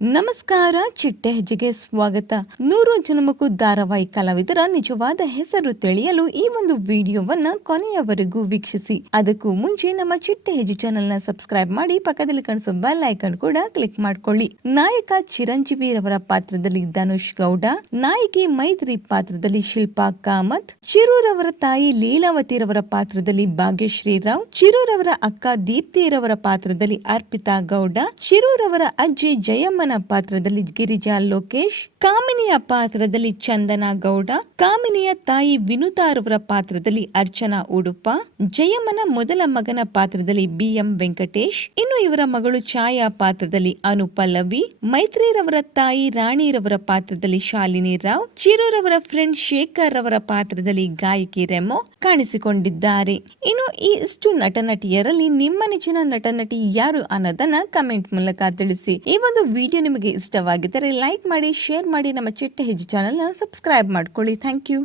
ನಮಸ್ಕಾರ, ಚಿಟ್ಟೆ ಹೆಜ್ಜೆಗೆ ಸ್ವಾಗತ. 100 ಜನ್ಮಕ್ಕೂ ಧಾರಾವಾಹಿ ಕಲಾವಿದರ ನಿಜವಾದ ಹೆಸರು ತಿಳಿಯಲು ಈ ಒಂದು ವಿಡಿಯೋವನ್ನ ಕೊನೆಯವರೆಗೂ ವೀಕ್ಷಿಸಿ. ಅದಕ್ಕೂ ಮುಂಚೆ ನಮ್ಮ ಚಿಟ್ಟೆ ಹೆಜ್ಜೆ ಚಾನೆಲ್ ನ ಸಬ್ಸ್ಕ್ರೈಬ್ ಮಾಡಿ, ಪಕ್ಕದಲ್ಲಿ ಕಾಣಿಸೋ ಬೆಲ್ ಐಕಾನ್ ಕೂಡ ಕ್ಲಿಕ್ ಮಾಡ್ಕೊಳ್ಳಿ. ನಾಯಕ ಚಿರಂಜೀವಿ ರವರ ಪಾತ್ರದಲ್ಲಿ ಧನುಷ್ ಗೌಡ, ನಾಯಕಿ ಮೈತ್ರಿ ಪಾತ್ರದಲ್ಲಿ ಶಿಲ್ಪಾ ಕಾಮತ್, ಚಿರುರವರ ತಾಯಿ ಲೀಲಾವತಿ ರವರ ಪಾತ್ರದಲ್ಲಿ ಭಾಗ್ಯಶ್ರೀ ರಾವ್, ಚಿರುರವರ ಅಕ್ಕ ದೀಪ್ತಿ ರವರ ಪಾತ್ರದಲ್ಲಿ ಅರ್ಪಿತಾ ಗೌಡ, ಚಿರುರವರ ಅಜ್ಜಿ ಜಯಮ್ಮನ ಪಾತ್ರದಲ್ಲಿ ಗಿರಿಜಾ ಲೋಕೇಶ್, ಕಾಮಿನಿಯ ಪಾತ್ರದಲ್ಲಿ ಚಂದನಾ ಗೌಡ, ಕಾಮಿನಿಯ ತಾಯಿ ವಿನುತಾರವರ ಪಾತ್ರದಲ್ಲಿ ಅರ್ಚನಾ ಉಡುಪ, ಜಯಮ್ಮನ ಮೊದಲ ಮಗನ ಪಾತ್ರದಲ್ಲಿ BM ವೆಂಕಟೇಶ್, ಇನ್ನು ಇವರ ಮಗಳು ಛಾಯಾ ಪಾತ್ರದಲ್ಲಿ ಅನುಪಲ್ಲವಿ, ಮೈತ್ರಿರವರ ತಾಯಿ ರಾಣಿರವರ ಪಾತ್ರದಲ್ಲಿ ಶಾಲಿನಿ ರಾವ್, ಚಿರುರವರ ಫ್ರೆಂಡ್ ಶೇಖರ್ ರವರ ಪಾತ್ರದಲ್ಲಿ ಗಾಯಕಿ ರೆಮೋ ಕಾಣಿಸಿಕೊಂಡಿದ್ದಾರೆ. ಇನ್ನು ಈ ಇಷ್ಟು ನಟ ನಟಿಯರಲ್ಲಿ ನಿಮ್ಮ ನೆಚ್ಚಿನ ನಟ ನಟಿ ಯಾರು ಅನ್ನೋದನ್ನ ಕಮೆಂಟ್ ಮೂಲಕ ತಿಳಿಸಿ. ಈ ಒಂದು ವಿಡಿಯೋ ನಿಮಗೆ ಇಷ್ಟವಾಗಿದ್ದರೆ ಲೈಕ್ ಮಾಡಿ, ಶೇರ್ ಮಾಡಿ, ನಮ್ಮ ಚಿಟ್ಟೆ ಹೆಜ್ಜೆ ಚಾನೆಲ್ ನ ಸಬ್ಸ್ಕ್ರೈಬ್ ಮಾಡ್ಕೊಳ್ಳಿ. Thank you.